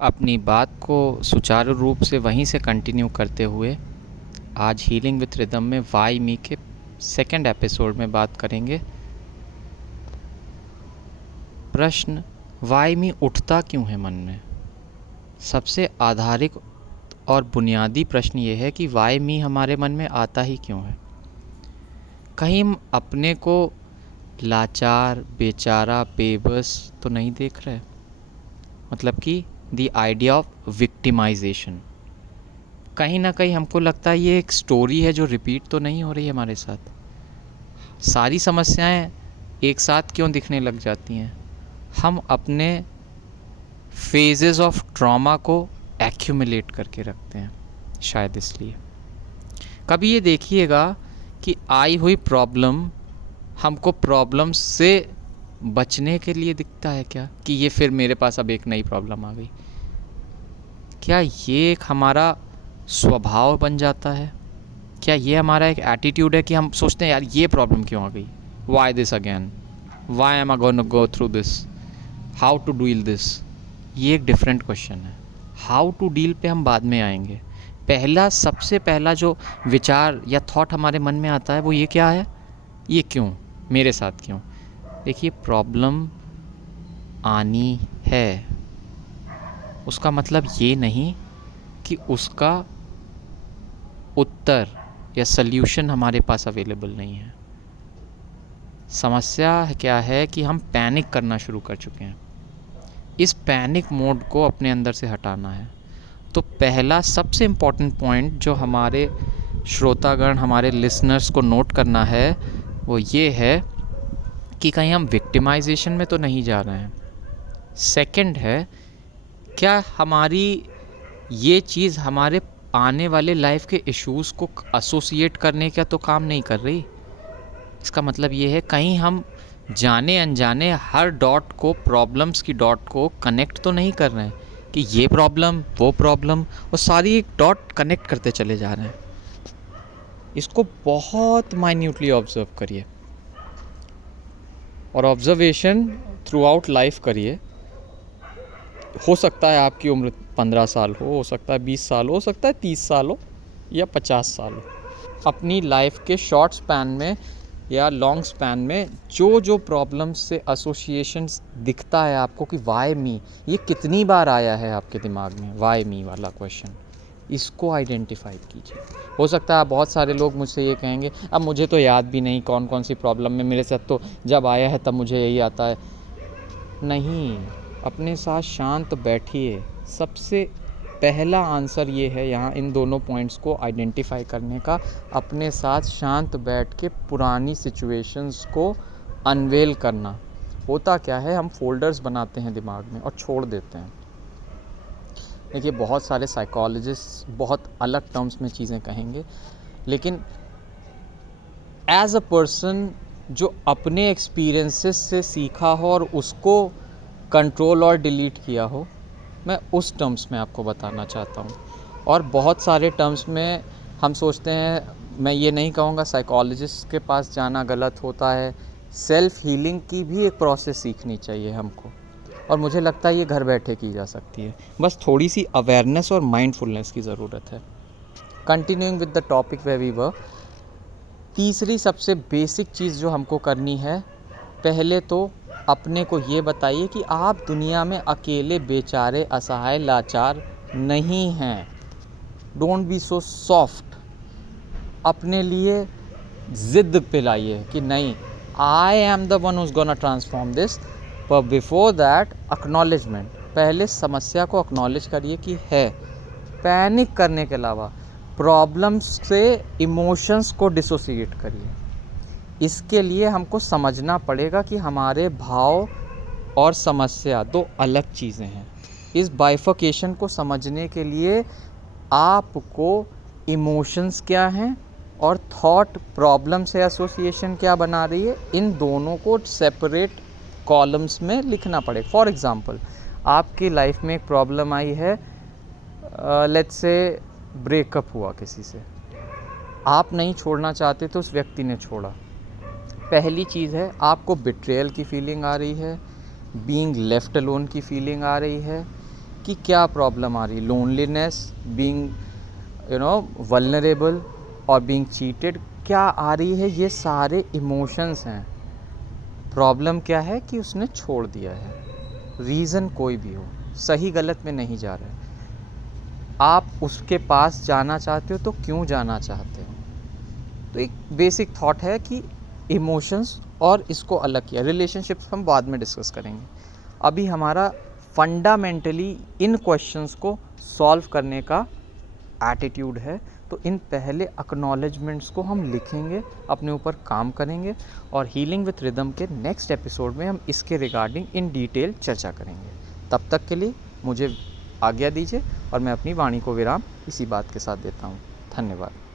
अपनी बात को सुचारू रूप से वहीं से कंटिन्यू करते हुए आज हीलिंग विथ रिदम में वाई मी के सेकंड एपिसोड में बात करेंगे। प्रश्न, वाई मी उठता क्यों है मन में? सबसे आधारिक और बुनियादी प्रश्न ये है कि वाई मी हमारे मन में आता ही क्यों है। कहीं हम अपने को लाचार, बेचारा, बेबस तो नहीं देख रहे? मतलब कि द आइडिया ऑफ विक्टिमाइजेशन। कहीं ना कहीं हमको लगता है ये एक स्टोरी है जो रिपीट तो नहीं हो रही है हमारे साथ। सारी समस्याएं एक साथ क्यों दिखने लग जाती हैं? हम अपने फेजेस ऑफ ट्रॉमा को एक्यूमुलेट करके रखते हैं, शायद इसलिए। कभी ये देखिएगा कि आई हुई प्रॉब्लम हमको प्रॉब्लम से बचने के लिए दिखता है क्या, कि ये फिर मेरे पास अब एक नई प्रॉब्लम आ गई। क्या ये एक हमारा स्वभाव बन जाता है? क्या ये हमारा एक एटीट्यूड है कि हम सोचते हैं यार ये प्रॉब्लम क्यों आ गई, why this again, why am I gonna go through this, how to deal this. ये एक डिफरेंट क्वेश्चन है। हाउ टू डील पे हम बाद में आएंगे। सबसे पहला जो विचार या थॉट हमारे मन में आता है वो ये क्या है, ये क्यों, मेरे साथ क्यों। देखिए, प्रॉब्लम आनी है उसका मतलब ये नहीं कि उसका उत्तर या सल्यूशन हमारे पास अवेलेबल नहीं है। समस्या क्या है कि हम पैनिक करना शुरू कर चुके हैं। इस पैनिक मोड को अपने अंदर से हटाना है। तो पहला सबसे इम्पॉर्टेंट पॉइंट जो हमारे श्रोतागण, हमारे लिसनर्स को नोट करना है वो ये है कि कहीं हम विक्टिमाइजेशन में तो नहीं जा रहे हैं। सेकंड है, क्या हमारी ये चीज़ हमारे आने वाले लाइफ के इश्यूज़ को एसोसिएट करने का तो काम नहीं कर रही। इसका मतलब ये है कहीं हम जाने अनजाने हर डॉट को, प्रॉब्लम्स की डॉट को कनेक्ट तो नहीं कर रहे हैं कि ये प्रॉब्लम, वो प्रॉब्लम, और सारी एक डॉट कनेक्ट करते चले जा रहे हैं। इसको बहुत माइन्यूटली ऑब्जर्व करिए और ऑब्जर्वेशन थ्रू आउट लाइफ करिए। हो सकता है आपकी उम्र 15 साल हो सकता है 20 साल हो सकता है 30 साल हो या 50 साल हो। अपनी लाइफ के शॉर्ट स्पैन में या लॉन्ग स्पैन में जो जो प्रॉब्लम्स से एसोसिएशंस दिखता है आपको कि वाई मी, ये कितनी बार आया है आपके दिमाग में वाई मी वाला क्वेश्चन, इसको आइडेंटिफाई कीजिए। हो सकता है आप बहुत सारे लोग मुझसे ये कहेंगे अब मुझे तो याद भी नहीं कौन कौन सी प्रॉब्लम में मेरे साथ तो जब आया है तब मुझे यही आता है। नहीं, अपने साथ शांत बैठिए। सबसे पहला आंसर ये है यहाँ इन दोनों पॉइंट्स को आइडेंटिफाई करने का, अपने साथ शांत बैठ के पुरानी सिचुएशंस को अनवेल करना। होता क्या है, हम फोल्डर्स बनाते हैं दिमाग में और छोड़ देते हैं। देखिए, बहुत सारे साइकोलॉजिस्ट बहुत अलग टर्म्स में चीज़ें कहेंगे, लेकिन एज अ पर्सन जो अपने एक्सपीरियंसेस से सीखा हो और उसको कंट्रोल और डिलीट किया हो, मैं उस टर्म्स में आपको बताना चाहता हूँ। और बहुत सारे टर्म्स में हम सोचते हैं, मैं ये नहीं कहूँगा साइकोलॉजिस्ट के पास जाना गलत होता है। सेल्फ हीलिंग की भी एक प्रोसेस सीखनी चाहिए हमको, और मुझे लगता है ये घर बैठे की जा सकती है। बस थोड़ी सी अवेयरनेस और माइंडफुलनेस की ज़रूरत है। Continuing with the topic where we were, तीसरी सबसे बेसिक चीज़ जो हमको करनी है, पहले तो अपने को ये बताइए कि आप दुनिया में अकेले, बेचारे, असहाय, लाचार नहीं हैं। Don't be so soft. अपने लिए ज़िद पे लाइए कि नहीं, I am the one who's gonna transform this. पर बिफोर दैट, एक्नॉलेजमेंट। पहले समस्या को एक्नॉलेज करिए कि है। पैनिक करने के अलावा प्रॉब्लम्स से इमोशंस को डिसोसिएट करिए। इसके लिए हमको समझना पड़ेगा कि हमारे भाव और समस्या दो अलग चीज़ें हैं। इस बाइफर्केशन को समझने के लिए आपको इमोशंस क्या हैं और थॉट, प्रॉब्लम से एसोसिएशन क्या बना रही है, इन दोनों को सेपरेट कॉलम्स में लिखना पड़ेगा। फॉर एग्ज़ाम्पल, आपकी लाइफ में एक प्रॉब्लम आई है, लेट्स से ब्रेकअप हुआ किसी से, आप नहीं छोड़ना चाहते तो उस व्यक्ति ने छोड़ा। पहली चीज़ है, आपको बिट्रेयल की फीलिंग आ रही है, बीइंग लेफ्ट अलोन की फीलिंग आ रही है, कि क्या प्रॉब्लम आ रही, लोनलीनेस, बीइंग वल्नरेबल और बीइंग चीटेड, क्या आ रही है, ये सारे इमोशंस हैं। प्रॉब्लम क्या है कि उसने छोड़ दिया है। रीज़न कोई भी हो, सही गलत में नहीं जा रहा है। आप उसके पास जाना चाहते हो तो क्यों जाना चाहते हो? तो एक बेसिक थॉट है कि इमोशंस और इसको अलग किया। रिलेशनशिप्स हम बाद में डिस्कस करेंगे। अभी हमारा फंडामेंटली इन क्वेश्चंस को सॉल्व करने का एटीट्यूड है। तो इन पहले एक्नॉलेजमेंट्स को हम लिखेंगे, अपने ऊपर काम करेंगे, और हीलिंग विथ रिदम के नेक्स्ट एपिसोड में हम इसके रिगार्डिंग इन डिटेल चर्चा करेंगे। तब तक के लिए मुझे आज्ञा दीजिए और मैं अपनी वाणी को विराम इसी बात के साथ देता हूँ। धन्यवाद।